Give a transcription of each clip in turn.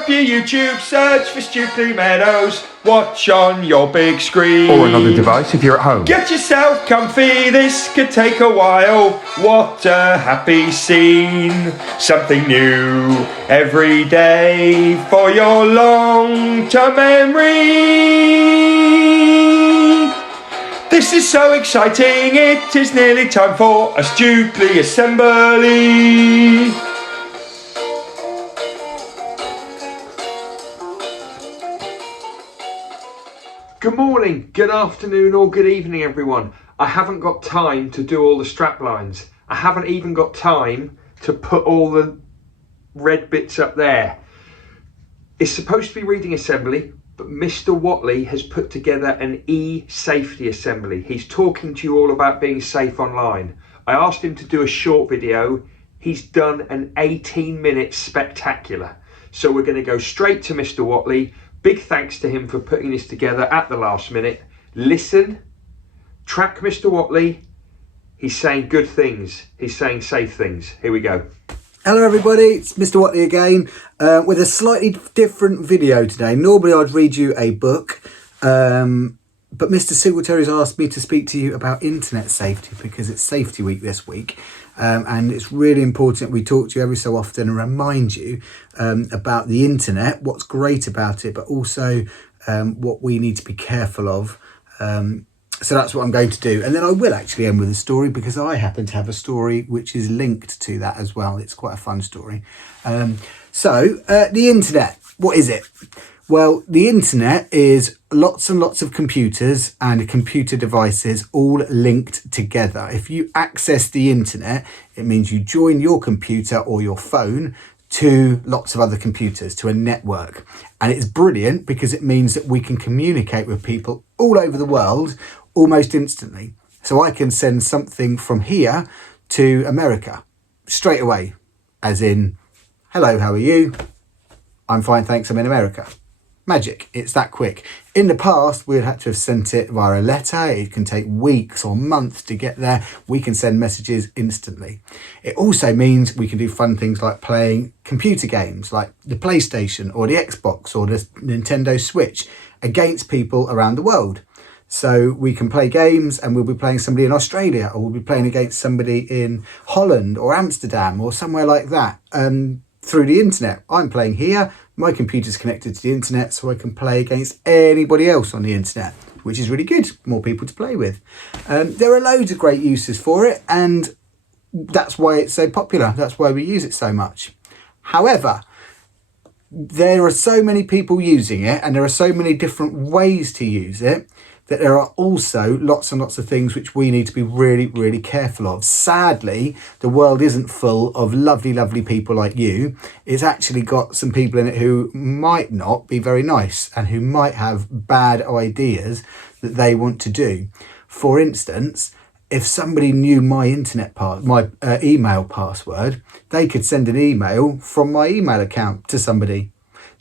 up your YouTube, search for Stukeley Meadows, watch on your big screen. Or another device if you're at home. Get yourself comfy, this could take a while. What a happy scene. Something new every day for your long-term memory. This is so exciting, it is nearly time for a Stukeley assembly. Good morning, good afternoon or good evening everyone. I haven't got time to do all the strap lines. I haven't even got time to put all the red bits up there. It's supposed to be reading assembly, but Mr. Watley has put together an e-safety assembly. He's talking to you all about being safe online. I asked him to do a short video. He's done an 18-minute spectacular. So we're going to go straight to Mr. Watley. Big thanks to him for putting this together at the last minute. Listen, track Mr. Watley. He's saying good things. He's saying safe things. Here we go. Hello everybody, it's Mr. Watley again with a slightly different video today. Normally I'd read you a book, but Mr. Singleterry's asked me to speak to you about internet safety because it's safety week this week. And it's really important we talk to you every so often and remind you about the internet, what's great about it, but also what we need to be careful of. So that's what I'm going to do. And then I will actually end with a story because I happen to have a story which is linked to that as well. It's quite a fun story. The internet, what is it? Well, the internet is lots and lots of computers and computer devices all linked together. If you access the internet, it means you join your computer or your phone to lots of other computers, to a network. And it's brilliant because it means that we can communicate with people all over the world almost instantly. So I can send something from here to America straight away, as in, hello, how are you? I'm fine, thanks, I'm in America. Magic, it's that quick. In the past, we'd had to have sent it via a letter. It can take weeks or months to get there. We can send messages instantly. It also means we can do fun things like playing computer games like the PlayStation or the Xbox or the Nintendo Switch against people around the world. So we can play games and we'll be playing somebody in Australia or we'll be playing against somebody in Holland or Amsterdam or somewhere like that through the internet. I'm playing here. My computer's connected to the internet so I can play against anybody else on the internet, which is really good. More people to play with. There are loads of great uses for it and that's why it's so popular. That's why we use it so much. However, there are so many people using it and there are so many different ways to use it that there are also lots and lots of things which we need to be really, really careful of. Sadly, the world isn't full of lovely, lovely people like you. It's actually got some people in it who might not be very nice and who might have bad ideas that they want to do. For instance, if somebody knew my email password, they could send an email from my email account to somebody.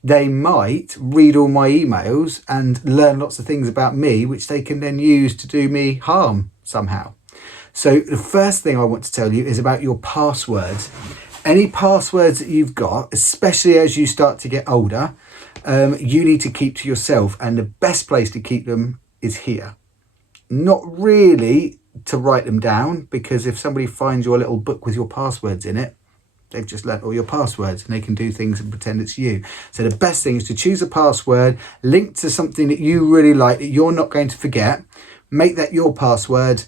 They might read all my emails and learn lots of things about me, which they can then use to do me harm somehow. So the first thing I want to tell you is about your passwords. Any passwords that you've got, especially as you start to get older, you need to keep to yourself. And the best place to keep them is here. Not really to write them down, because if somebody finds your little book with your passwords in it, they've just learnt all your passwords and they can do things and pretend it's you. So the best thing is to choose a password linked to something that you really like, that you're not going to forget. Make that your password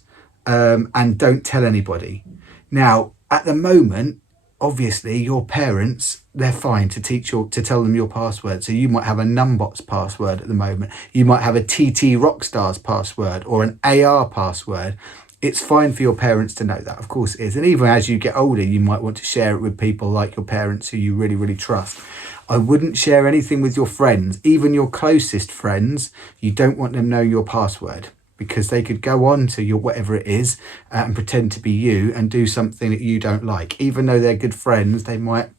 and don't tell anybody. Now, at the moment, obviously your parents, they're fine to tell them your password. So you might have a Numbot's password at the moment. You might have a TT Rockstar's password or an AR password. It's fine for your parents to know that, of course it is. And even as you get older, you might want to share it with people like your parents who you really, really trust. I wouldn't share anything with your friends, even your closest friends. You don't want them knowing your password because they could go on to your whatever it is and pretend to be you and do something that you don't like. Even though they're good friends, they might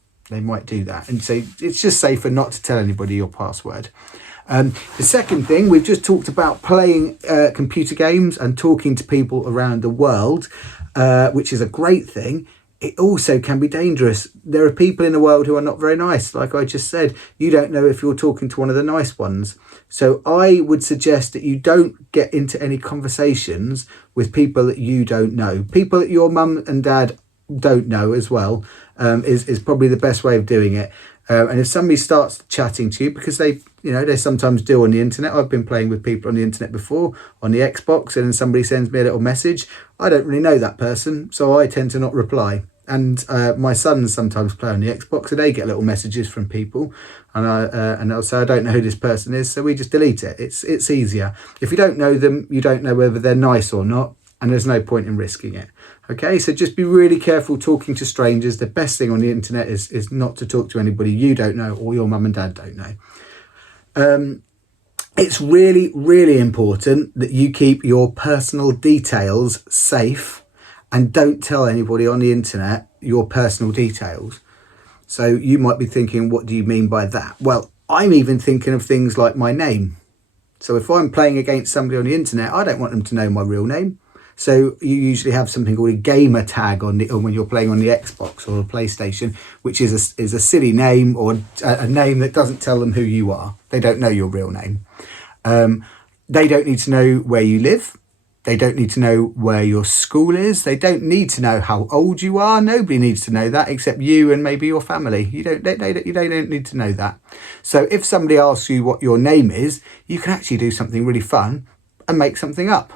do that. And so it's just safer not to tell anybody your password. The second thing, we've just talked about playing computer games and talking to people around the world, which is a great thing. it also can be dangerous. There are people in the world who are not very nice. Like I just said, you don't know if you're talking to one of the nice ones. So I would suggest that you don't get into any conversations with people that you don't know. People that your mum and dad don't know as well, is probably the best way of doing it. And if somebody starts chatting to you, because they sometimes do on the internet. I've been playing with people on the internet before, on the Xbox, and then somebody sends me a little message. I don't really know that person, so I tend to not reply. And my sons sometimes play on the Xbox, and they get little messages from people, and I'll say, I don't know who this person is, so we just delete it. It's easier. If you don't know them, you don't know whether they're nice or not, and there's no point in risking it. Okay, so just be really careful talking to strangers. The best thing on the internet is not to talk to anybody you don't know or your mum and dad don't know. It's really, really important that you keep your personal details safe and don't tell anybody on the internet your personal details. So you might be thinking, what do you mean by that? Well, I'm even thinking of things like my name. So if I'm playing against somebody on the internet, I don't want them to know my real name. So you usually have something called a gamer tag on when you're playing on the Xbox or a PlayStation, which is a silly name, or a name that doesn't tell them who you are. They don't know your real name. They don't need to know where you live. They don't need to know where your school is. They don't need to know how old you are. Nobody needs to know that except you and maybe your family. You don't need to know that. So if somebody asks you what your name is, you can actually do something really fun and make something up.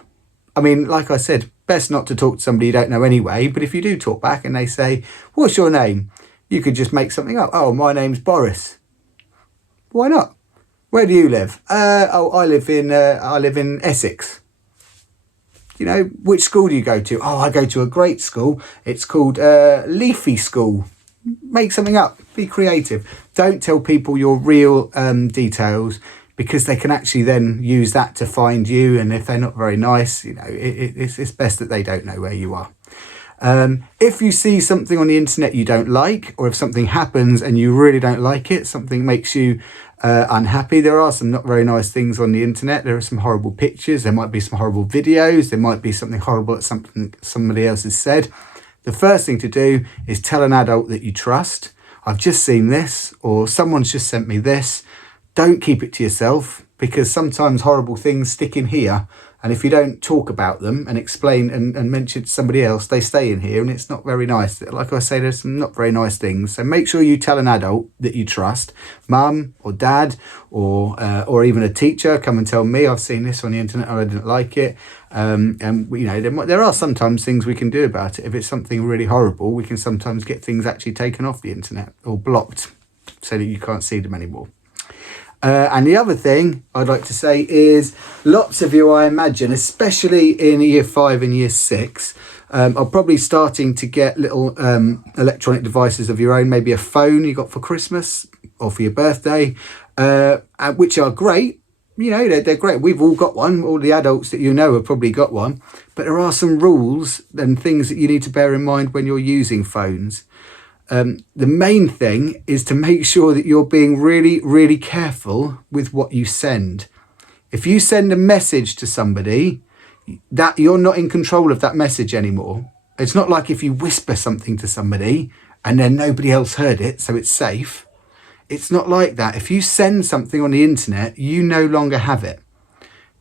I mean, like I said, best not to talk to somebody you don't know anyway, but if you do talk back and they say, what's your name? You could just make something up. Oh, my name's Boris. Why not? Where do you live? I live in Essex. Which school do you go to? Oh, I go to a great school. It's called Leafy School. Make something up. Be creative. Don't tell people your real details, because they can actually then use that to find you. And if they're not very nice, it's best that they don't know where you are. If you see something on the internet you don't like, or if something happens and you really don't like it, something makes you unhappy, there are some not very nice things on the internet. There are some horrible pictures. There might be some horrible videos. There might be something horrible that somebody else has said. The first thing to do is tell an adult that you trust. I've just seen this, or someone's just sent me this. Don't keep it to yourself, because sometimes horrible things stick in here. And if you don't talk about them and explain and mention to somebody else, they stay in here, and it's not very nice. Like I say, there's some not very nice things. So make sure you tell an adult that you trust, mum or dad, or even a teacher. Come and tell me, I've seen this on the internet and I didn't like it. And there are sometimes things we can do about it. If it's something really horrible, we can sometimes get things actually taken off the internet or blocked so that you can't see them anymore. And the other thing I'd like to say is, lots of you, I imagine, especially in year 5 and year 6, are probably starting to get little electronic devices of your own, maybe a phone you got for Christmas or for your birthday, which are great. They're great. We've all got one. All the adults that you know have probably got one. But there are some rules and things that you need to bear in mind when you're using phones. The main thing is to make sure that you're being really, really careful with what you send. If you send a message to somebody, that you're not in control of that message anymore. It's not like if you whisper something to somebody and then nobody else heard it, so it's safe. It's not like that. If you send something on the internet, you no longer have it.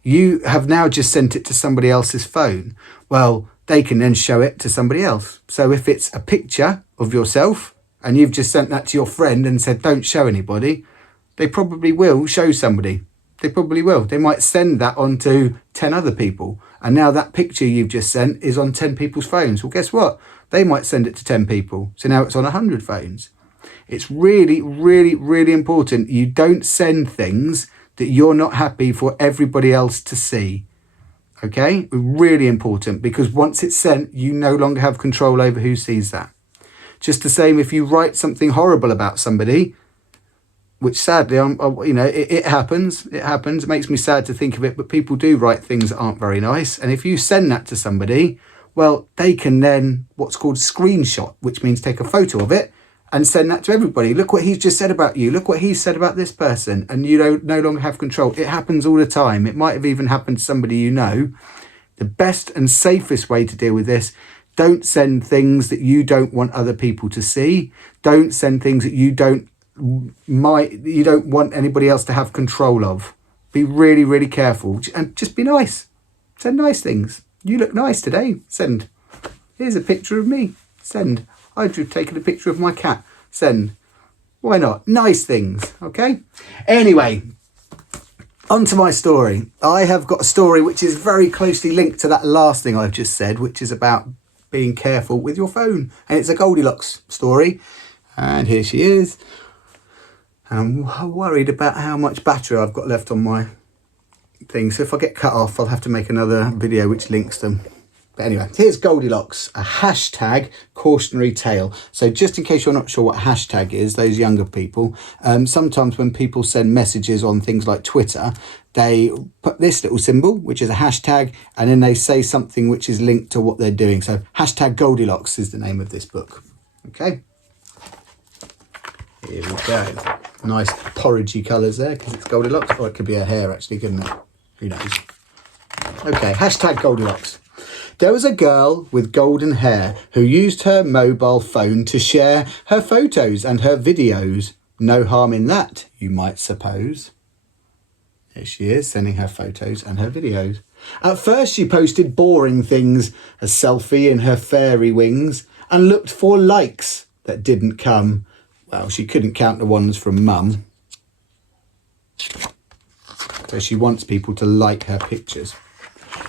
You have now just sent it to somebody else's phone. Well, they can then show it to somebody else. So if it's a picture of yourself and you've just sent that to your friend and said, don't show anybody, they probably will show somebody. They probably will. They might send that on to 10 other people. And now that picture you've just sent is on 10 people's phones. Well, guess what? They might send it to 10 people. So now it's on 100 phones. It's really, really, really important you don't send things that you're not happy for everybody else to see. Okay, really important, because once it's sent, you no longer have control over who sees that. Just the same if you write something horrible about somebody, which sadly, it happens. It happens. It makes me sad to think of it, but people do write things that aren't very nice. And if you send that to somebody, well, they can then what's called screenshot, which means take a photo of it and send that to everybody. Look what he's just said about you. Look what he's said about this person. And you no longer have control. It happens all the time. It might have even happened to somebody you know. The best and safest way to deal with this, Don't send things that you don't want other people to see. Don't send things that you don't want anybody else to have control of. Be really, really careful and just be nice. Send nice things. You look nice today. Send. Here's a picture of me. Send. I've taken a picture of my cat. Send. Why not? Nice things. Okay? Anyway, on to my story. I have got a story which is very closely linked to that last thing I've just said, which is about being careful with your phone. And it's a Goldilocks story. And here she is. And I'm worried about how much battery I've got left on my thing. So if I get cut off, I'll have to make another video which links them. But anyway, here's Goldilocks, a hashtag cautionary tale. So just in case you're not sure what hashtag is, those younger people, sometimes when people send messages on things like Twitter, they put this little symbol, which is a hashtag, and then they say something which is linked to what they're doing. So hashtag Goldilocks is the name of this book. Okay. Here we go. Nice porridgey colours there because it's Goldilocks. Or it could be her hair actually, couldn't it? Who knows? Okay, hashtag Goldilocks. There was a girl with golden hair who used her mobile phone to share her photos and her videos. No harm in that, you might suppose. Here she is, sending her photos and her videos. At first she posted boring things, a selfie in her fairy wings, and looked for likes that didn't come. Well, she couldn't count the ones from Mum. So she wants people to like her pictures.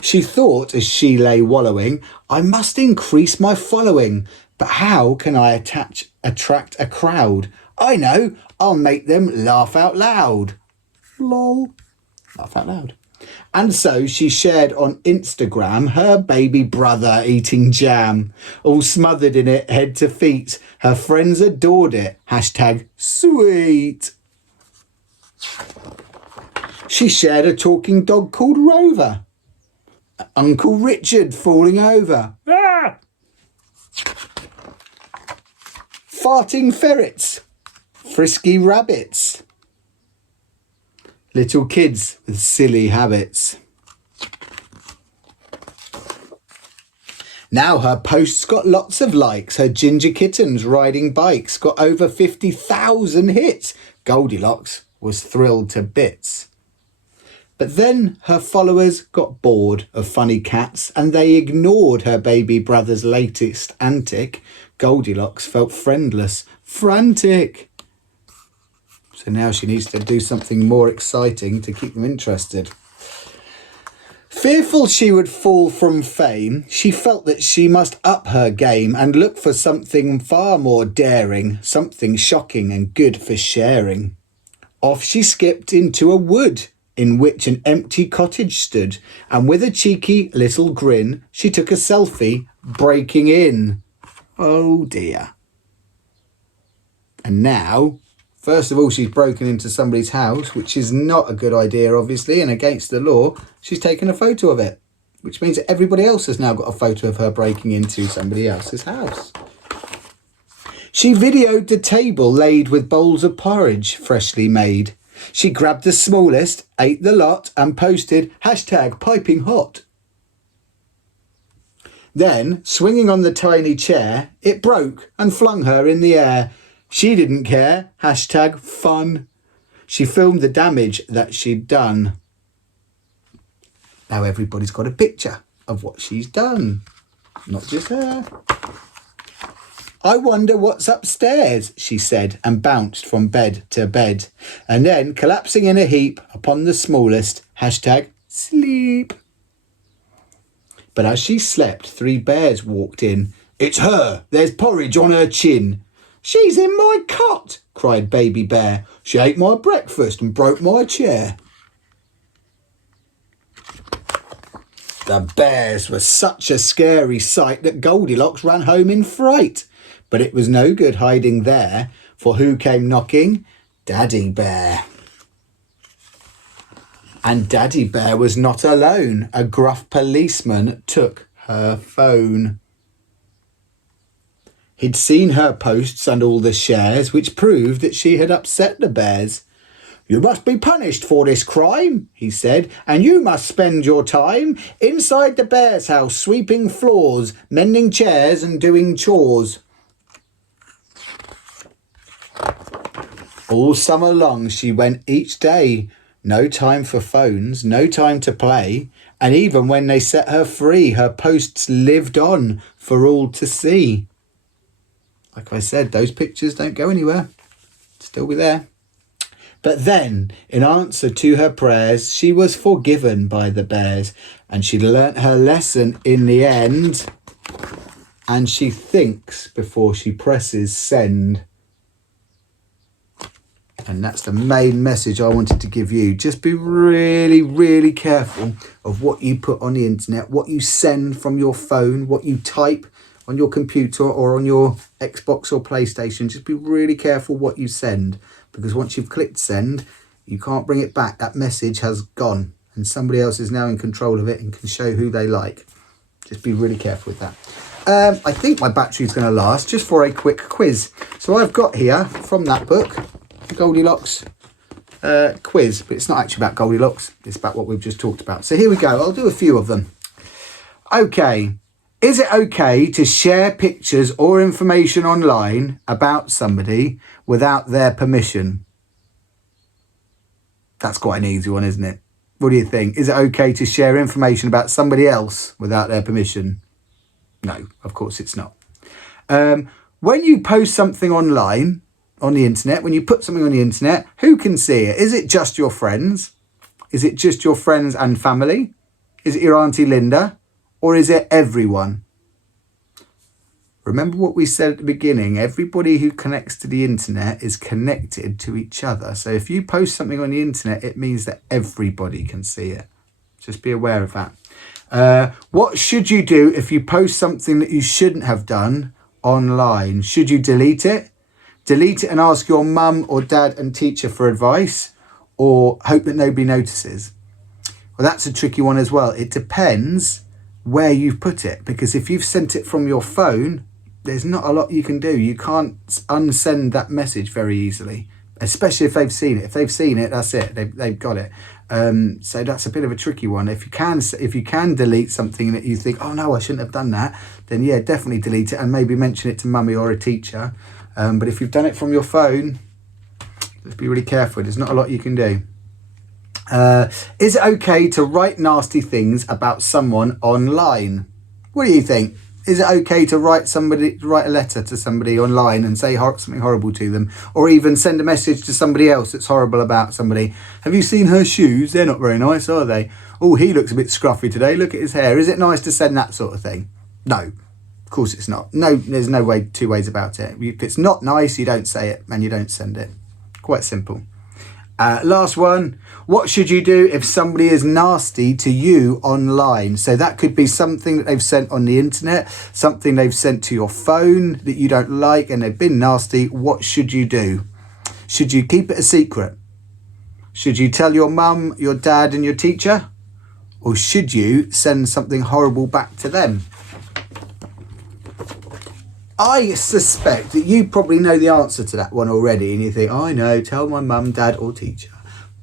She thought as she lay wallowing, I must increase my following. But how can I attract a crowd? I know, I'll make them laugh out loud. Lol. Laugh out loud. And so she shared on Instagram her baby brother eating jam, all smothered in it head to feet. Her friends adored it. Hashtag sweet. She shared a talking dog called Rover. Uncle Richard falling over. Ah! Farting ferrets. Frisky rabbits. Little kids with silly habits. Now her posts got lots of likes. Her ginger kittens riding bikes got over 50,000 hits. Goldilocks was thrilled to bits. But then her followers got bored of funny cats and they ignored her baby brother's latest antic. Goldilocks felt friendless, frantic. So now she needs to do something more exciting to keep them interested. Fearful she would fall from fame, she felt that she must up her game and look for something far more daring, something shocking and good for sharing. Off she skipped into a wood in which an empty cottage stood, and with a cheeky little grin, she took a selfie, breaking in. Oh dear. And now, first of all, she's broken into somebody's house, which is not a good idea, obviously, and against the law. She's taken a photo of it, which means that everybody else has now got a photo of her breaking into somebody else's house. She videoed the table laid with bowls of porridge freshly made. She grabbed the smallest, ate the lot, and posted hashtag piping hot. Then, swinging on the tiny chair, it broke and flung her in the air. She didn't care. Hashtag fun. She filmed the damage that she'd done. Now everybody's got a picture of what she's done. Not just her. I wonder what's upstairs, she said, and bounced from bed to bed. And then, collapsing in a heap upon the smallest, hashtag sleep. But as she slept, 3 bears walked in. It's her! There's porridge on her chin. She's in my cot, cried Baby Bear. She ate my breakfast and broke my chair. The bears were such a scary sight that Goldilocks ran home in fright. But it was no good hiding there, for who came knocking? Daddy Bear. And Daddy Bear was not alone. A gruff policeman took her phone. He'd seen her posts and all the shares, which proved that she had upset the bears. "You must be punished for this crime," he said, "and you must spend your time inside the bear's house, sweeping floors, mending chairs and doing chores." All summer long she went each day. No time for phones, no time to play. And even when they set her free, her posts lived on for all to see. Like I said, those pictures don't go anywhere. Still be there. But then, in answer to her prayers, she was forgiven by the bears. And she learnt her lesson in the end. And she thinks before she presses send. And that's the main message I wanted to give you. Just be really, really careful of what you put on the internet, what you send from your phone, what you type on your computer or on your Xbox or PlayStation. Just be really careful what you send, because once you've clicked send, you can't bring it back. That message has gone and somebody else is now in control of it and can show who they like. Just be really careful with that. I think my battery's going to last just for a quick quiz. So I've got here from that book, Goldilocks quiz, but it's not actually about Goldilocks, it's about what we've just talked about. So here we go, I'll do a few of them. Okay, is it okay to share pictures or information online about somebody without their permission? That's quite an easy one, isn't it? What do you think? Is it okay to share information about somebody else without their permission? No, of course it's not. When you post something online, on the internet, when you put something on the internet, who can see it? Is it just your friends? Is it just your friends and family? Is it your Auntie Linda? Or is it everyone? Remember what we said at the beginning, everybody who connects to the internet is connected to each other. So if you post something on the internet, it means that everybody can see it. Just be aware of that. What should you do if you post something that you shouldn't have done online? Should you delete it? Delete it and ask your mum or dad and teacher for advice, or hope that nobody notices? Well, that's a tricky one as well. It depends where you've put it, because if you've sent it from your phone, there's not a lot you can do. You can't unsend that message very easily, especially if they've seen it. If they've seen it, that's it. They've got it. So that's a bit of a tricky one. If you can delete something that you think, oh no, I shouldn't have done that, then yeah, definitely delete it and maybe mention it to mummy or a teacher. But if you've done it from your phone, just be really careful. There's not a lot you can do. Is it okay to write nasty things about someone online? What do you think? Is it okay to write a letter to somebody online and say something horrible to them, or even send a message to somebody else that's horrible about somebody? Have you seen her shoes? They're not very nice, are they? Oh, he looks a bit scruffy today. Look at his hair. Is it nice to send that sort of thing? No. Of course it's not. No, there's no two ways about it. If it's not nice, you don't say it and you don't send it. Quite simple. Last one. What should you do if somebody is nasty to you online? So that could be something that they've sent on the internet, something they've sent to your phone that you don't like and they've been nasty. What should you do? Should you keep it a secret? Should you tell your mum, your dad and your teacher? Or should you send something horrible back to them? I suspect that you probably know the answer to that one already and you think, oh, I know, tell my mum, dad or teacher.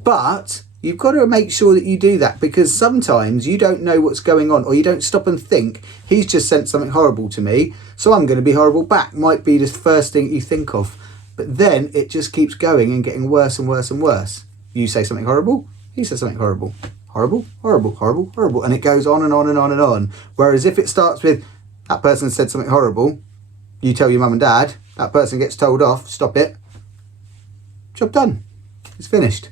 But you've got to make sure that you do that, because sometimes you don't know what's going on, or you don't stop and think, he's just sent something horrible to me, so I'm going to be horrible back. Might be the first thing you think of. But then it just keeps going and getting worse and worse and worse. You say something horrible, he says something horrible. Horrible, horrible, horrible, horrible. And it goes on and on and on and on. Whereas if it starts with, that person said something horrible, you tell your mum and dad, that person gets told off, stop it, job done, it's finished.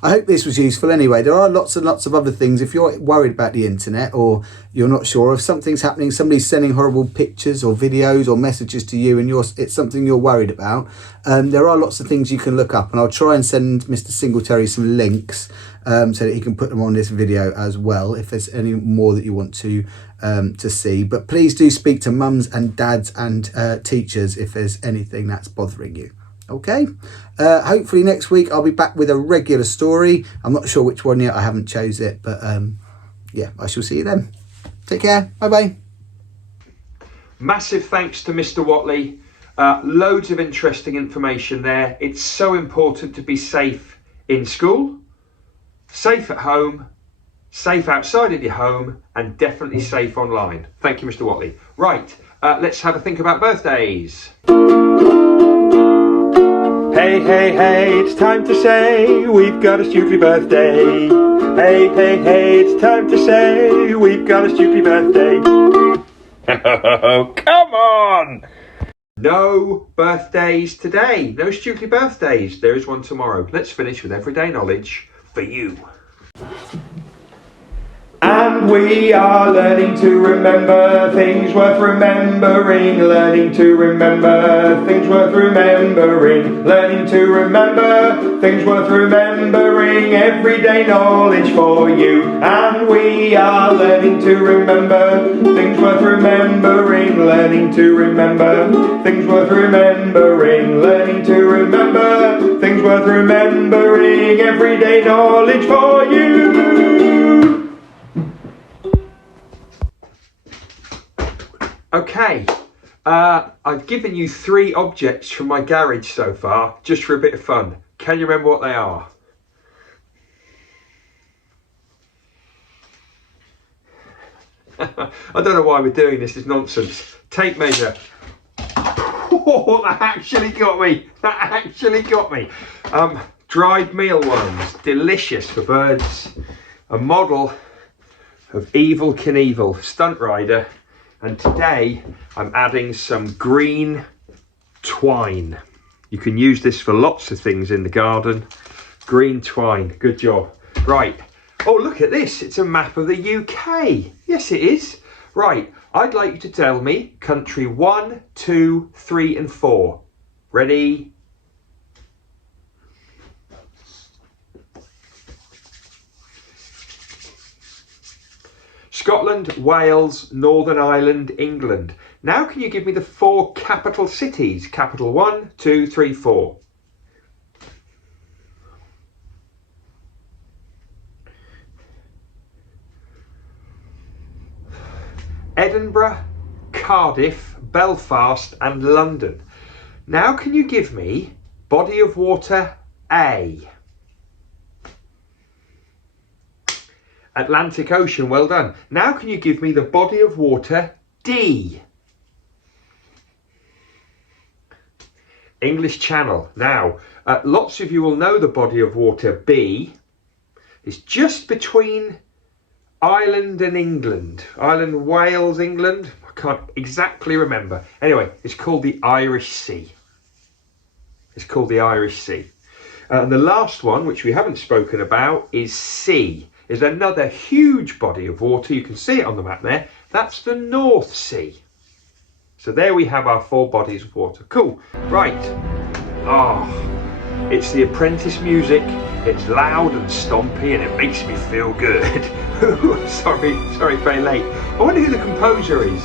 I hope this was useful anyway. There are lots and lots of other things. If you're worried about the internet, or you're not sure if something's happening, somebody's sending horrible pictures or videos or messages to you and it's something you're worried about, there are lots of things you can look up, and I'll try and send Mr. Singletary some links so that he can put them on this video as well if there's any more that you want to see. But please do speak to mums and dads and teachers if there's anything that's bothering you. Okay, hopefully next week I'll be back with a regular story. I'm not sure which one yet, I haven't chose it, but yeah, I shall see you then. Take care, bye bye. Massive thanks to Mr. Watley. Loads of interesting information there. It's so important to be safe in school, safe at home, safe outside of your home, and definitely safe online. Thank you, Mr. Watley. Right, let's have a think about birthdays. Hey, hey, hey, it's time to say we've got a Stukeley birthday. Hey, hey, hey, it's time to say we've got a Stukeley birthday. Oh, come on! No birthdays today. No Stukeley birthdays. There is one tomorrow. Let's finish with everyday knowledge for you. And we are learning to remember things worth remembering, learning to remember things worth remembering, learning to remember things worth remembering, everyday knowledge for you. And we are learning to remember things worth remembering, learning to remember things worth remembering, learning to remember things worth remembering, everyday knowledge for you. Okay, I've given you 3 objects from my garage so far, just for a bit of fun. Can you remember what they are? I don't know why we're doing this, it's nonsense. Tape measure. Oh, that actually got me. That actually got me. Dried mealworms, delicious for birds. A model of Evel Knievel, stunt rider. And today I'm adding some green twine. You can use this for lots of things in the garden. Green twine, good job. Right, oh look at this, it's a map of the UK. Yes it is. Right, I'd like you to tell me country 1, 2, 3 and 4. Ready? Scotland, Wales, Northern Ireland, England. Now can you give me the 4 capital cities? Capital 1, 2, 3, 4. Edinburgh, Cardiff, Belfast and London. Now can you give me body of water A? Atlantic Ocean, well done. Now can you give me the body of water D? English Channel. Now, lots of you will know the body of water B. It's just between Ireland and England. Ireland, Wales, England. I can't exactly remember. Anyway, it's called the Irish Sea. It's called the Irish Sea. And the last one, which we haven't spoken about, is C. Is another huge body of water. You can see it on the map there. That's the North Sea. So there we have our 4 bodies of water. Cool. Right. Oh, it's The Apprentice music. It's loud and stompy and it makes me feel good. sorry, very late. I wonder who the composer is.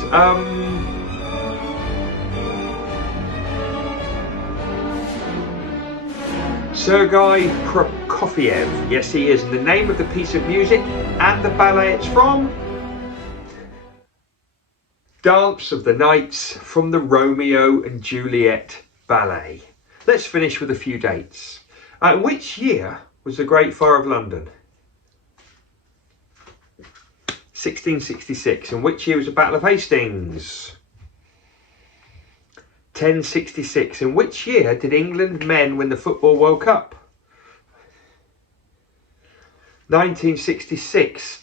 Sergei Prokofiev. Yes, he is. And the name of the piece of music and the ballet it's from? Dance of the Nights from the Romeo and Juliet ballet. Let's finish with a few dates. Which year was the Great Fire of London? 1666. And which year was the Battle of Hastings? 1066. In which year did England men win the Football World Cup? 1966.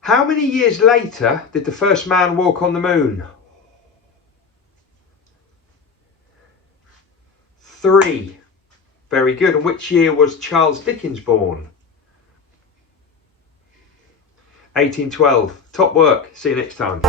How many years later did the first man walk on the moon? 3. Very good. And which year was Charles Dickens born? 1812. Top work. See you next time.